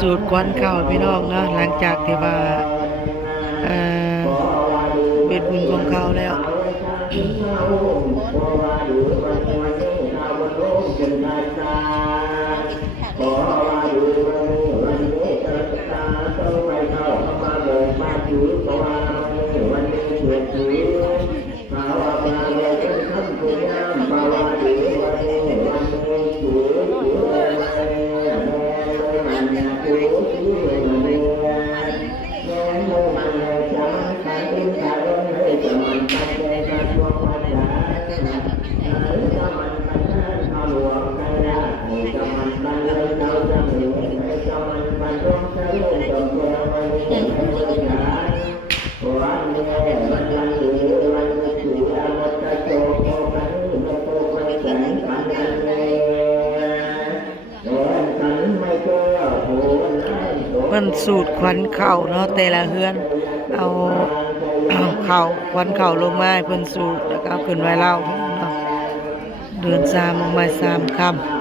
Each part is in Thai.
สูตรควันข้าวพี่น้องเนาะหลังจากที่ว่าเบ็ดบุญของเขาแล้วมันสูตรควันเข่าเนาะแต่ละเฮือนเอาเข่าควันเข่าลงมาให้เพิ่นสูตรแล้วก็ขึ้นไว้เล่าเนาะเดือน3ลงมา3ค่ำ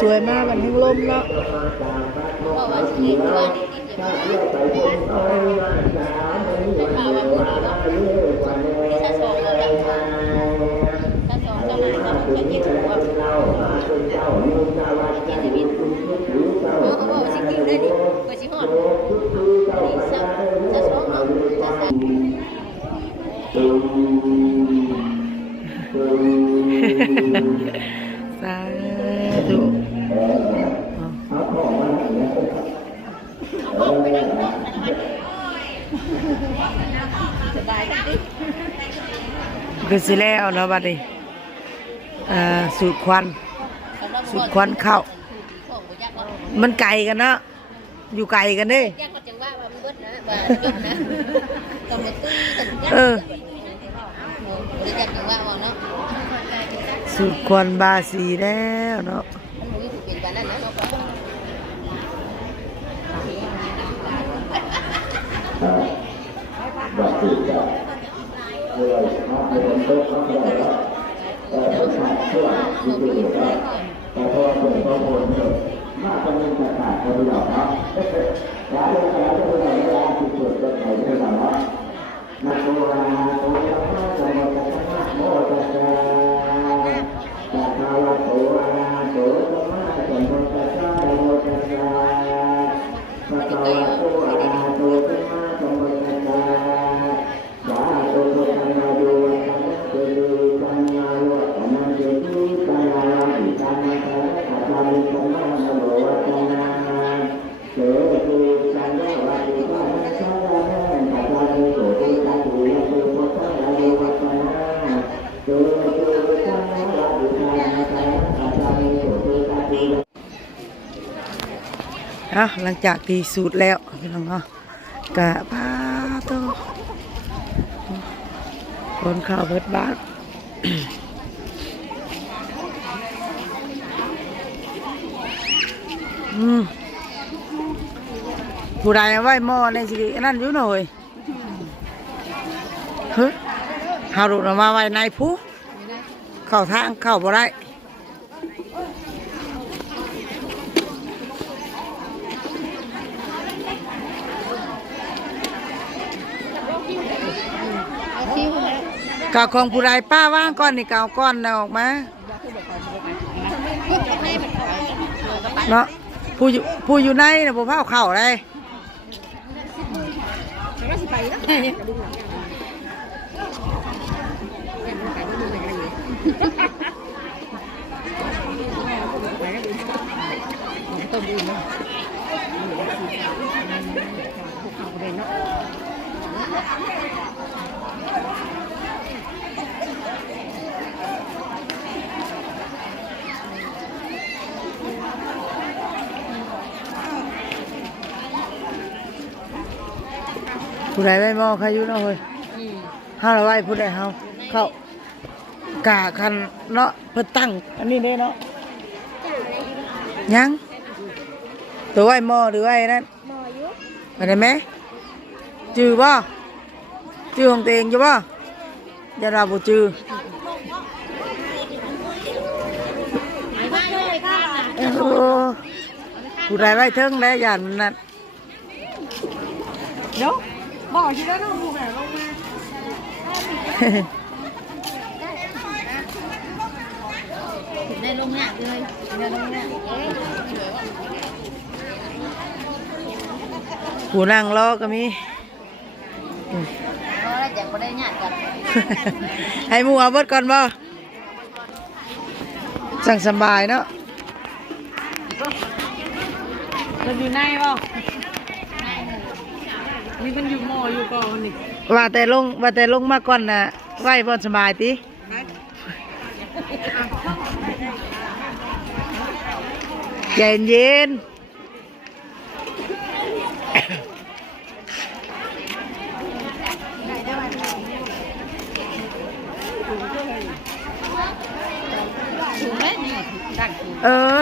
สวยมากมันทั้งลมเนาะ Hãy subscribe cho kênh Ghiền Mì Gõ để không bỏ lỡ คือสิแล้วเนาะบัดนี้สูตรควันข้าวมันไกลกันเนาะอยู่ไกลกันเด้สูตรควันบาสีแล้วเนาะหลังจากที่สูตรแล้วพี่น้องเนาะกะพาโตคนข้าวเพิดบ้านผู้ใดเอาไว้หม้อในสินั่นอยู่หน่อยเฮ้ยหาดูดมาไว้ในผู้เข้าทางเข้าบ่ได้กาวของผู้ใดป้าว่างก้อนนี่กาวก้อนออกมาเนาะผู้อยู่ในนะผู้เผาเข่าเลยผู้ใดไม่มองใครอยู่เนาะเฮ้ยห้าเราไว้ผู้ใดเฮาเข้ากาคันเนาะเพิ่นตั้งอันนี้เด้เนาะยังตัวไว้หม้อหรือไว้นั่นอะไรไหมจือบ่จือของตัวเองอยู่บ่อย่าเราบ่จือผู้ใดไว้เทิงได้ย่านมันนั่นเดี๋ยวบอกทีละน้องดูแบบลงมาได้ลงหนักเลยได้ลงหนักผู้นั่งรอก็มีแล้วจะไม่ได้หยาดกันให้หมูเอาเบิดก่อนบ่สั่งสบายเนาะเราอยู่ในบ่นี่มันอยู่หม้ออยู่ก่อนนี่ว่าแต่ลงมาก่อนนะไหวบนสบายติเย็นเย็น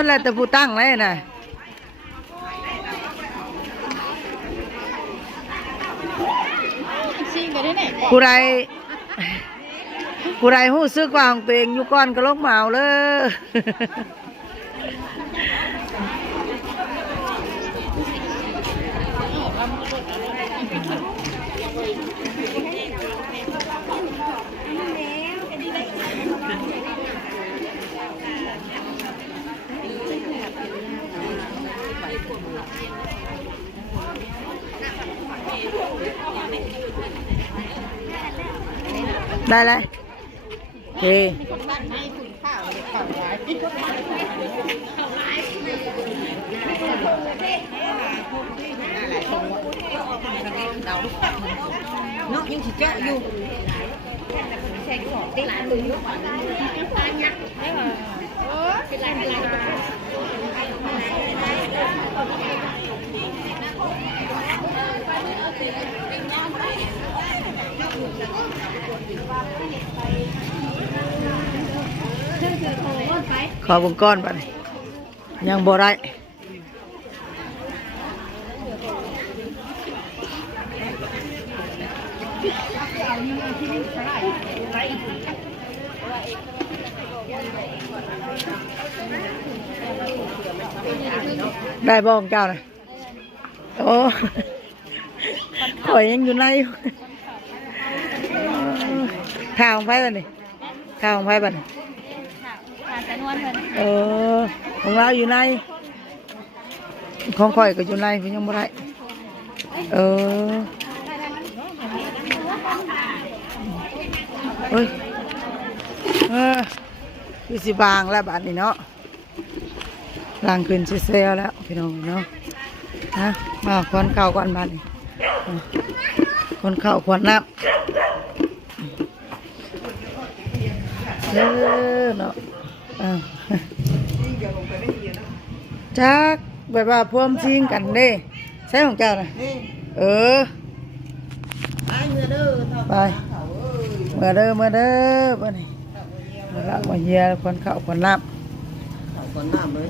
แล้วแต่ผู้ตั้งเลยนะผู้ใดหู้ซึกว่าของตัวเองอยู่ก่อนก็ลงเมาเลยได้เลยโอเคเนาะยังสิแกะอยู่ ใส่ของตีหลานมือยุบก่อนได้ป่ะเป็นไรขอบุญก้อนไปยังบ่ได้ได้บ้องเจ้านะโอ้ข่อยยังอยู่ในอยู่ข่าวของไพ่บ้านนี่ข่าวของไพ่บ้านเออของเราอยู่ในของข่อยก็อยู่ในเพิ่นยังบ่ได้เออเฮ้ยคือสิบางแล้วบ้านนี้เนาะล่างขึ้นเซลแล้วพี่น้องเนาะนะมาควันข้าวก่อนบ้านนี้ควันข้าวควันน้ำเด้อเนาะจักแบบว่าพวมชิงกันเด้ใช่ของเจ้านะเออไปเมื่อเด้อบ้านนี้มาละมาเยียควันข้าวควันน้ำ ก่อนหน้าเลย